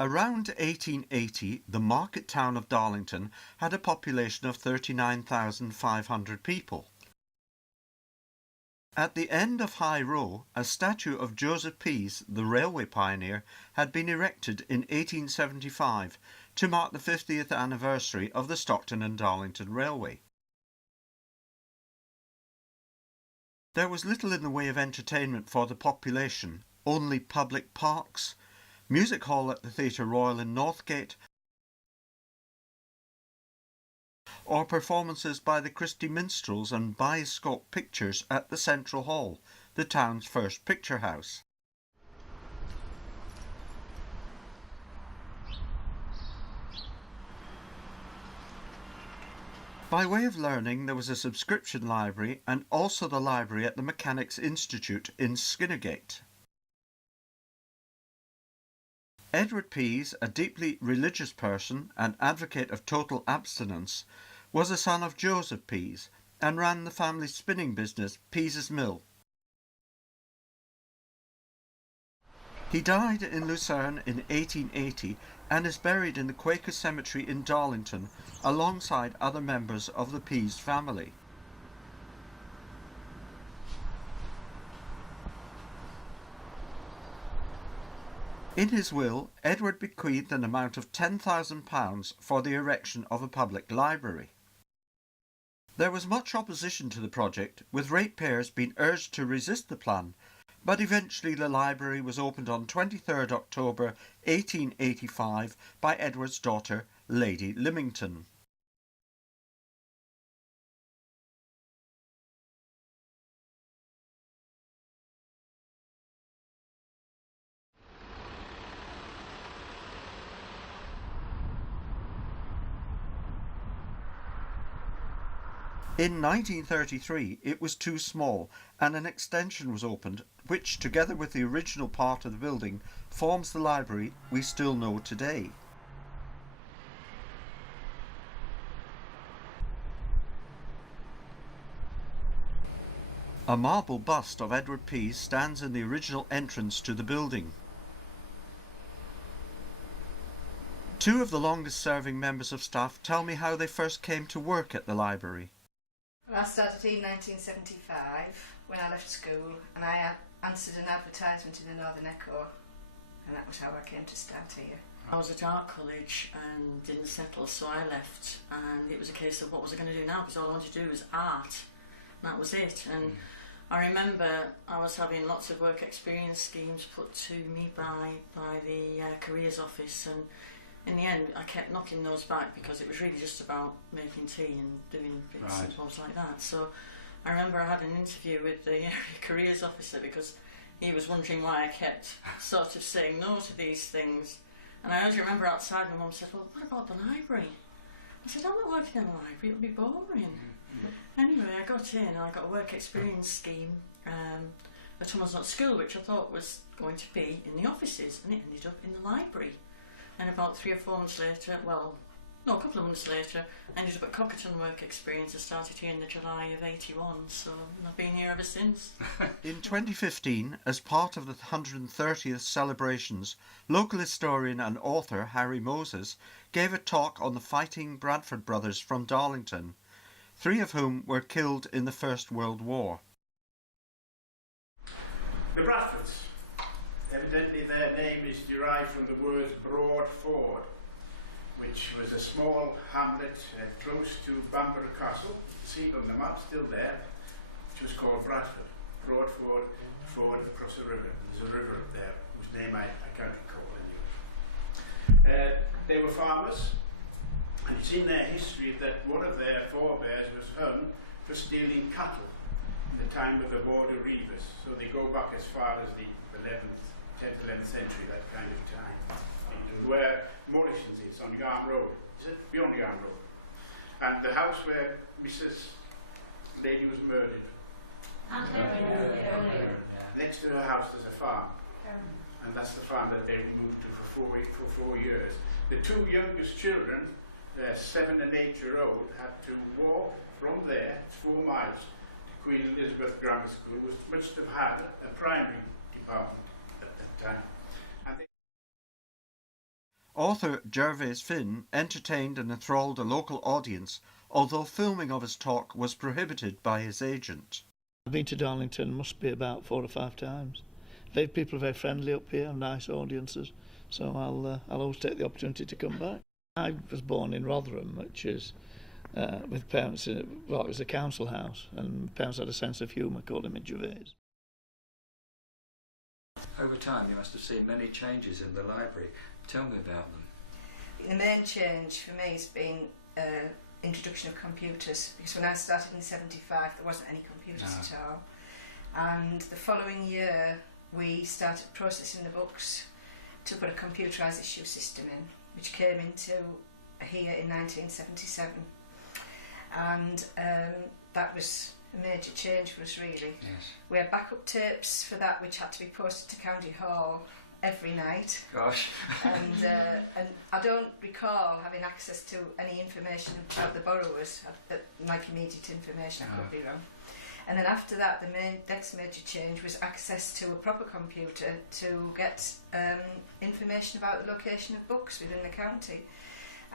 Around 1880, the market town of Darlington had a population of 39,500 people. At the end of High Row, a statue of Joseph Pease, the railway pioneer, had been erected in 1875 to mark the 50th anniversary of the Stockton and Darlington Railway. There was little in the way of entertainment for the population, only public parks, music hall at the Theatre Royal in Northgate, or performances by the Christie Minstrels and Bioscope Pictures at the Central Hall, the town's first picture house. By way of learning, there was a subscription library and also the library at the Mechanics' Institute in Skinnergate. Edward Pease, a deeply religious person and advocate of total abstinence, was a son of Joseph Pease and ran the family spinning business Pease's Mill. He died in Lucerne in 1880 and is buried in the Quaker Cemetery in Darlington alongside other members of the Pease family. In his will, Edward bequeathed an amount of £10,000 for the erection of a public library. There was much opposition to the project, with ratepayers being urged to resist the plan, but eventually the library was opened on 23rd October 1885 by Edward's daughter, Lady Lymington. In 1933 it was too small and an extension was opened which, together with the original part of the building, forms the library we still know today. A marble bust of Edward Pease stands in the original entrance to the building. Two of the longest serving members of staff tell me how they first came to work at the library. Well, I started in 1975 when I left school, and I answered an advertisement in the Northern Echo, and that was how I came to start here. I was at art college and didn't settle, so I left, and it was a case of what was I going to do now, because all I wanted to do was art, and that was it. And I remember I was having lots of work experience schemes put to me by the careers office, and in the end I kept knocking those back because it was really just about making tea and doing bits and bobs like that. So I remember I had an interview with the careers officer because he was wondering why I kept sort of saying no to these things. And I always remember outside my mum said, well, what about the library? I said, I'm not working in the library, it'll be boring. Anyway, I got in and I got a work experience scheme at Thomas Not School, which I thought was going to be in the offices, and it ended up in the library. And about 3 or 4 months later, well, no, a couple of months later, I ended up at Cockerton work experience. I started here in the July of '81, so I've been here ever since. In 2015, as part of the 130th celebrations, local historian and author Harry Moses gave a talk on the fighting Bradford brothers from Darlington, 3 of whom were killed in the First World War. The Bradfords. Evidently their name is derived from the word Broadford, which was a small hamlet close to Bamborough Castle, seen on the map, still there, which was called Bradford. Broadford, ford across the river. There's a river up there whose name I can't recall anyway. They were farmers, and it's in their history that one of their forebears was hung for stealing cattle in the time of the Border Reivers. So they go back as far as the 10th, 11th century, that kind of time. Where Morrison's is, on Yarn Road. Is it? Beyond Yarn Road. And the house where Mrs. Lady was murdered. Next to her house there's a farm. And that's the farm that they moved to for 4 years. The 2 youngest children, 7 and 8-year-old, had to walk from there, 4 miles, to Queen Elizabeth Grammar School, which must have had a primary department at that time. And Author Gervase Finn entertained and enthralled a local audience, although filming of his talk was prohibited by his agent. I've been to Darlington, must be about 4 or 5 times. People are very friendly up here, nice audiences, so I'll always take the opportunity to come back. I was born in Rotherham, which is with parents, it was a council house, and parents had a sense of humour, called him Gervase. Over time you must have seen many changes in the library. Tell me about them. The main change for me has been introduction of computers, because when I started in 75 there wasn't any computers at all, and the following year we started processing the books to put a computerised issue system in, which came into here in 1977, and that was a major change for us really. Yes. We had backup tapes for that which had to be posted to County Hall every night. Gosh. and I don't recall having access to any information about the borrowers, like immediate information. I could be wrong. And then after that, the next major change was access to a proper computer to get information about the location of books within the county.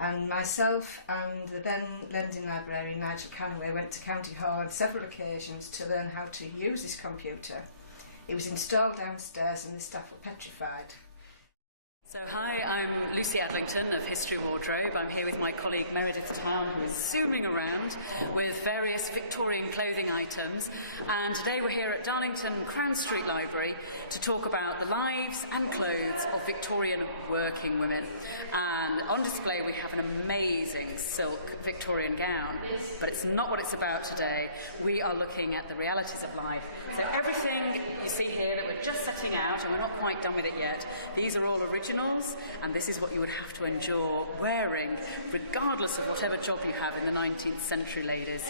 And myself and the then lending librarian Nigel Canaway went to County Hall on several occasions to learn how to use this computer. It was installed downstairs and the staff were petrified. So hi, I'm Lucy Adlington of History Wardrobe. I'm here with my colleague Meredith Town, who is zooming around with various Victorian clothing items. And today we're here at Darlington Crown Street Library to talk about the lives and clothes of Victorian working women. And on display we have an amazing silk Victorian gown, but it's not what it's about today. We are looking at the realities of life. So everything you see here that we're just setting out, and we're not quite done with it yet, these are all original. And this is what you would have to endure wearing, regardless of whatever job you have in the 19th century, ladies.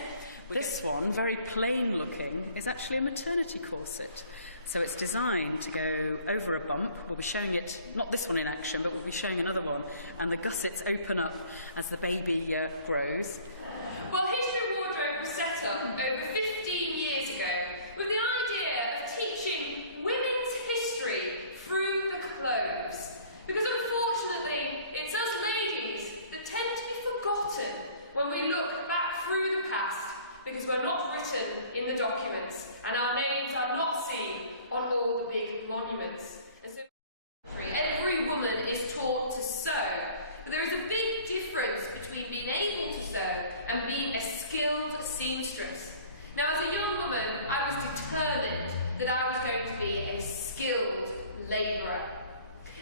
This one, very plain looking, is actually a maternity corset. So it's designed to go over a bump. We'll be showing it, not this one in action, but we'll be showing another one. And the gussets open up as the baby grows. Well, History Wardrobe was set up over 15 years ago with the idea of teaching women's history through the clothes. Because unfortunately, it's us ladies that tend to be forgotten when we look back through the past, because we're not written in the documents and our names are not seen on all the big monuments. And so every woman is taught to sew, but there is a big difference between being able to sew and being a skilled seamstress. Now, as a young woman, I was determined that I was going to be a skilled labourer.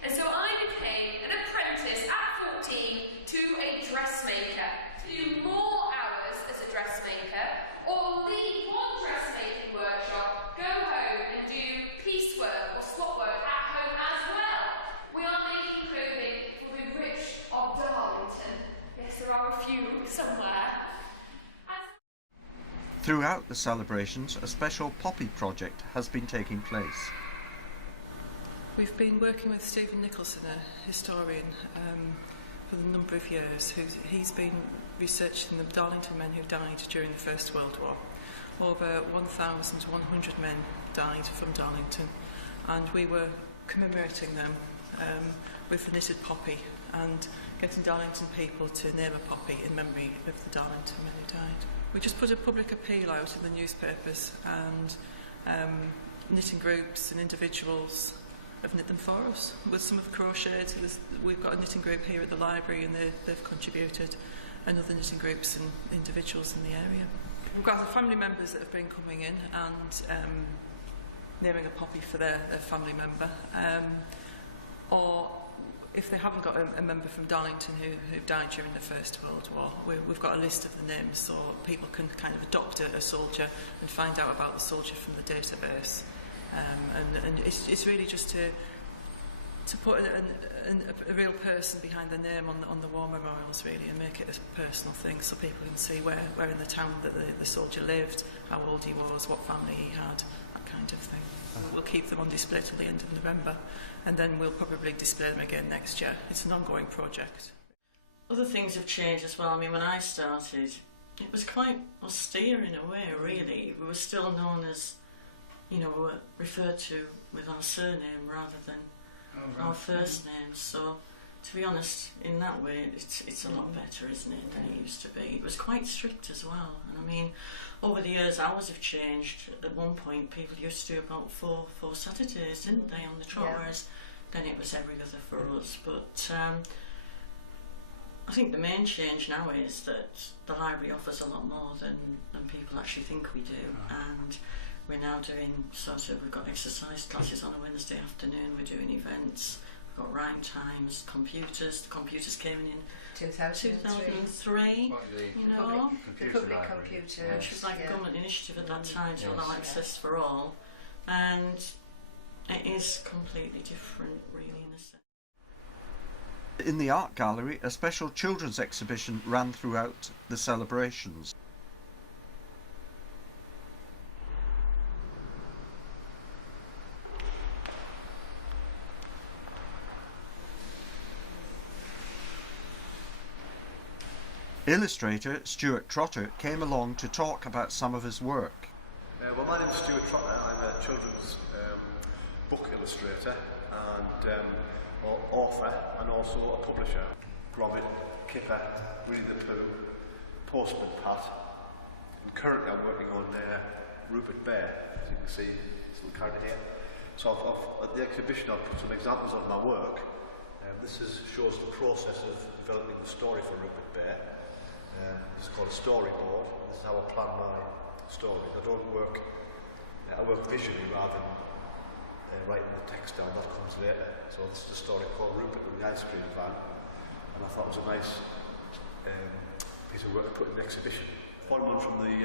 And so I became an apprentice at 14 to a dressmaker, to do more hours as a dressmaker, or leave one dressmaking workshop, go home and do piecework or slop work at home as well. We are making clothing for the rich of Darlington. Yes, there are a few somewhere. Throughout the celebrations, a special poppy project has been taking place. We've been working with Stephen Nicholson, a historian, for a number of years. He's been researching the Darlington men who died during the First World War. Over 1,100 men died from Darlington, and we were commemorating them with the knitted poppy and getting Darlington people to name a poppy in memory of the Darlington men who died. We just put a public appeal out in the newspapers, and knitting groups and individuals have knit them for us. With some of crocheted, we've got a knitting group here at the library, and they've contributed, and other knitting groups and individuals in the area. We've got the family members that have been coming in and naming a poppy for their family member, or if they haven't got a member from Darlington who died during the First World War, we've got a list of the names so people can kind of adopt a soldier and find out about the soldier from the database. And it's really just to put a real person behind the name on the war memorials, really, and make it a personal thing so people can see where in the town that the soldier lived, how old he was, what family he had, that kind of thing. We'll keep them on display till the end of November, and then we'll probably display them again next year. It's an ongoing project. Other things have changed as well. I mean, when I started, it was quite austere in a way, really. We were still known as, we were referred to with our surname rather than our first names. So to be honest, in that way, it's a lot better, isn't it, than it used to be. It was quite strict as well. And I mean, over the years, hours have changed. At one point, people used to do about four Saturdays, didn't they, on the trot, whereas then it was every other for us. But I think the main change now is that the library offers a lot more than people actually think we do. And we're now doing we've got exercise classes on a Wednesday afternoon, we're doing events, we've got rhyme times, computers. The computers came in 2003. What, you know, the public computer. Which was like a government initiative at that time to allow access for all. And it is completely different, really, in a sense. In the art gallery, a special children's exhibition ran throughout the celebrations. Illustrator Stuart Trotter came along to talk about some of his work. Well, my name is Stuart Trotter. I'm a children's book illustrator and author, and also a publisher. Gromit, Kipper, Winnie the Pooh, Postman Pat, and currently I'm working on Rupert Bear, as you can see, this little character here. So at the exhibition I've put some examples of my work. This shows the process of developing the story for Rupert Bear. This is called a storyboard. This is how I plan my stories. I work visually rather than writing the text down. That comes later. So this is a story called Rupert and the Ice Cream Van, and I thought it was a nice piece of work to put in the exhibition. Following on from the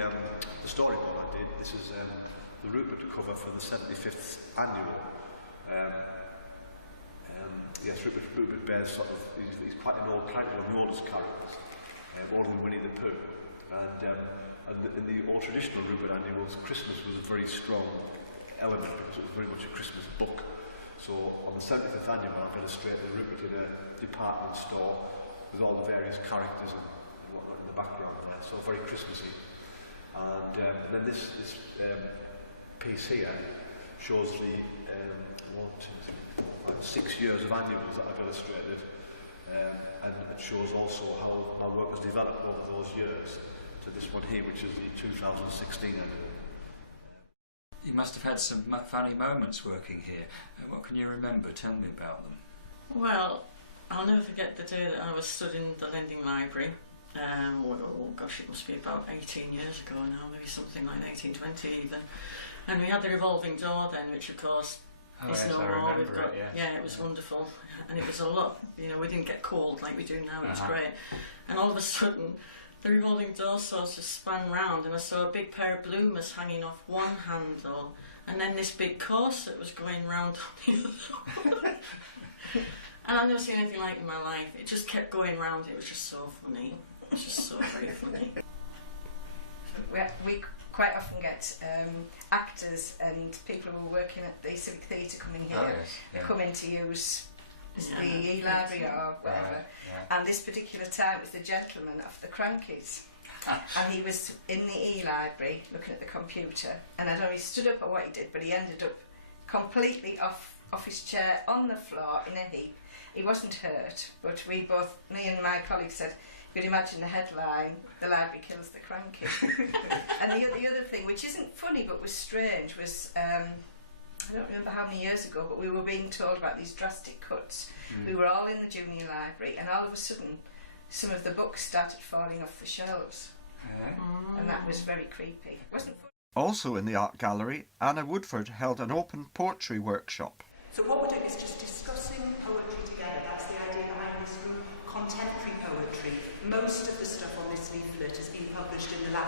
storyboard I did, this is the Rupert cover for the 75th annual. Yes, Rupert Bear's he's quite an old character, one of the oldest characters. Older than Winnie the Pooh, and in the old traditional Rupert annuals, Christmas was a very strong element because it was very much a Christmas book. So on the 75th annual, I've illustrated Rupert in a department store with all the various characters and whatnot in the background there, so very Christmassy. And then this piece here shows the 6 years of annuals that I've illustrated. And it shows also how my work has developed over those years to this one here, which is the 2016 annual. You must have had some funny moments working here. What can you remember? Tell me about them. Well, I'll never forget the day that I was stood in the Lending Library. Oh gosh, it must be about 18 years ago now, maybe something like 1920 even. And we had the revolving door then, which of course is no more. We've got, it was wonderful. And it was a lot, you know, we didn't get cold like we do now, it was great. And all of a sudden, the revolving door sort of span round and I saw a big pair of bloomers hanging off one handle and then this big corset was going round on the other. And I've never seen anything like it in my life. It just kept going round, it was just so funny. It was just so very funny. We quite often get actors and people who are working at the Civic Theatre coming here. They come in to use the e-library or whatever, and this particular time it was the gentleman of the Crankies, and he was in the e-library looking at the computer, and I don't know he stood up or what he did, but he ended up completely off his chair on the floor in a heap. He wasn't hurt, but me and my colleague said, you could imagine the headline, "The Library Kills the Cranky." And the other thing, which isn't funny but was strange, was I don't remember how many years ago, but we were being told about these drastic cuts. We were all in the junior library, and all of a sudden, some of the books started falling off the shelves, and that was very creepy. It wasn't funny. Also in the art gallery, Anna Woodford held an open poetry workshop. So what we're doing is just discussing poetry together. That's the idea behind this from contemporary poetry. Most of the stuff on this leaflet has been published in the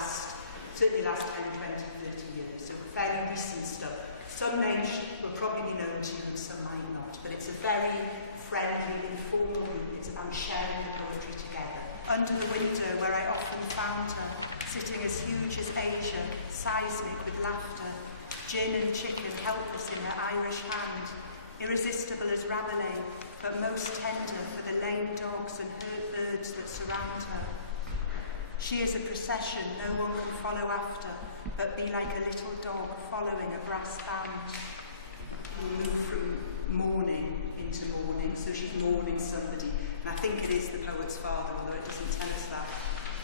certainly last 10, 20, 30 years, so fairly recent stuff. Some names will probably be known to you and some might not, but it's a very friendly, informal group. It's about sharing the poetry together. Under the window where I often found her, sitting as huge as Asia, seismic with laughter, gin and chicken helpless in her Irish hand, irresistible as Rabelais, but most tender for the lame dogs and herd birds that surround her. She is a procession no one can follow after, but be like a little dog following a brass band. We move from mourning into mourning, so she's mourning somebody. And I think it is the poet's father, although it doesn't tell us that.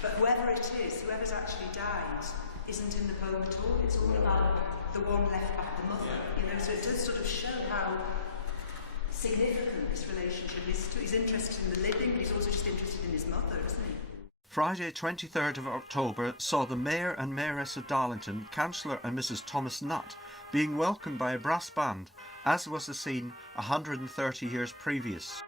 But whoever it is, whoever's actually died, isn't in the poem at all. It's all about the one left by the mother, you know. So it does sort of show how significant this relationship is. He's interested in the living, but he's also just interested in his mother, isn't he? Friday 23rd of October saw the Mayor and Mayoress of Darlington, Councillor and Mrs Thomas Nutt, being welcomed by a brass band, as was the scene 130 years previous.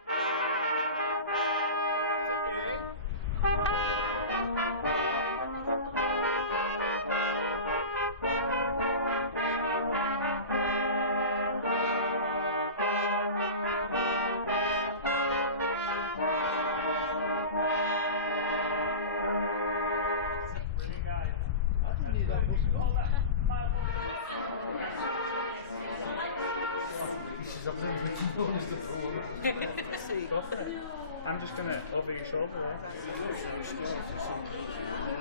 I'm just going to over your shoulder.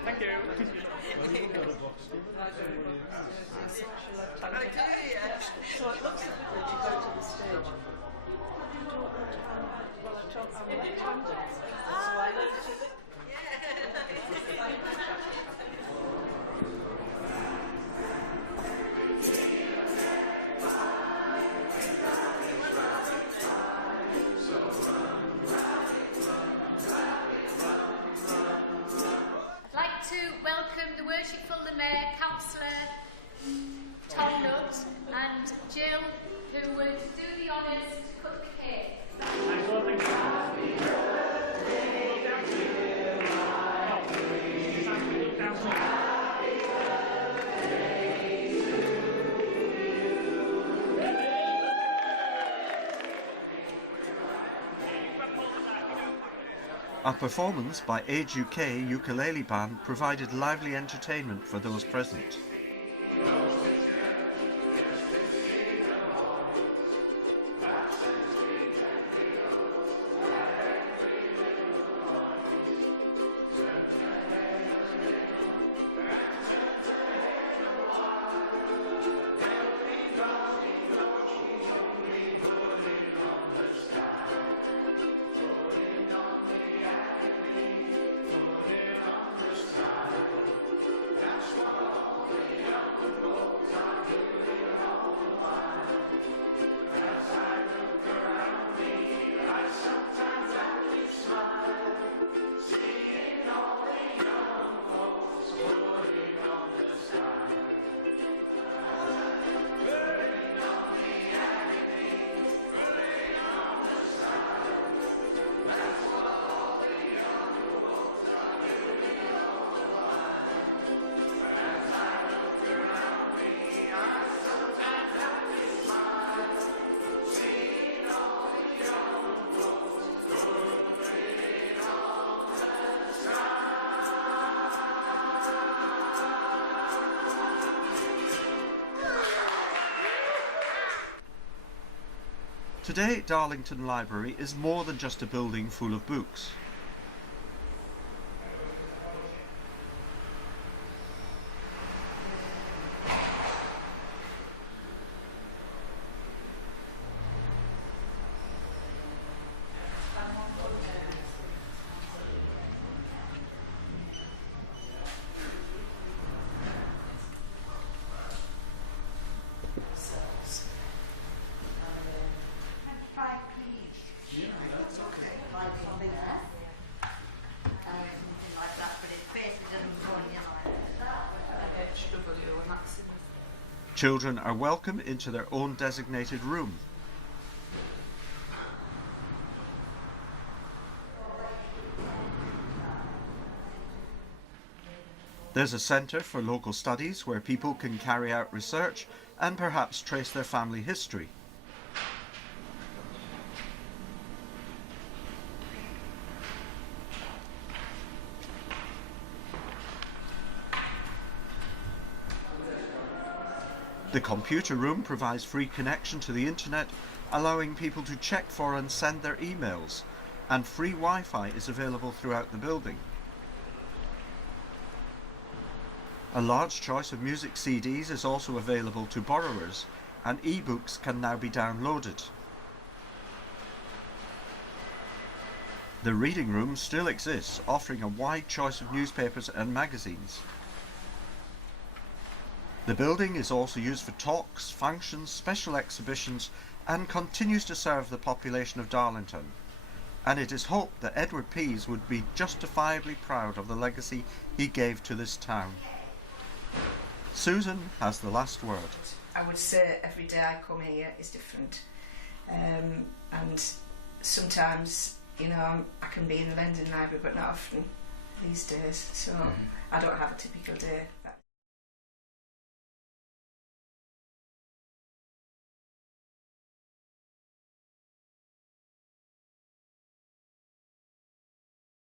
Thank you. So it looks at the bridge, you go to the stage. You don't want to find out. Well, I'm left-handed, so I learned it. Welcome the worshipful the Mayor, Councillor Tom Nutt and Jill, who would do the honours to cut the cake. A performance by Age UK Ukulele Band provided lively entertainment for those present. Today, Darlington Library is more than just a building full of books. Children are welcome into their own designated room. There's a centre for local studies where people can carry out research and perhaps trace their family history. The computer room provides free connection to the internet, allowing people to check for and send their emails, and free Wi-Fi is available throughout the building. A large choice of music CDs is also available to borrowers, and e-books can now be downloaded. The reading room still exists, offering a wide choice of newspapers and magazines. The building is also used for talks, functions, special exhibitions, and continues to serve the population of Darlington. And it is hoped that Edward Pease would be justifiably proud of the legacy he gave to this town. Susan has the last word. I would say every day I come here is different, and sometimes, you know, I can be in the Lending Library, but not often these days, so I don't have a typical day.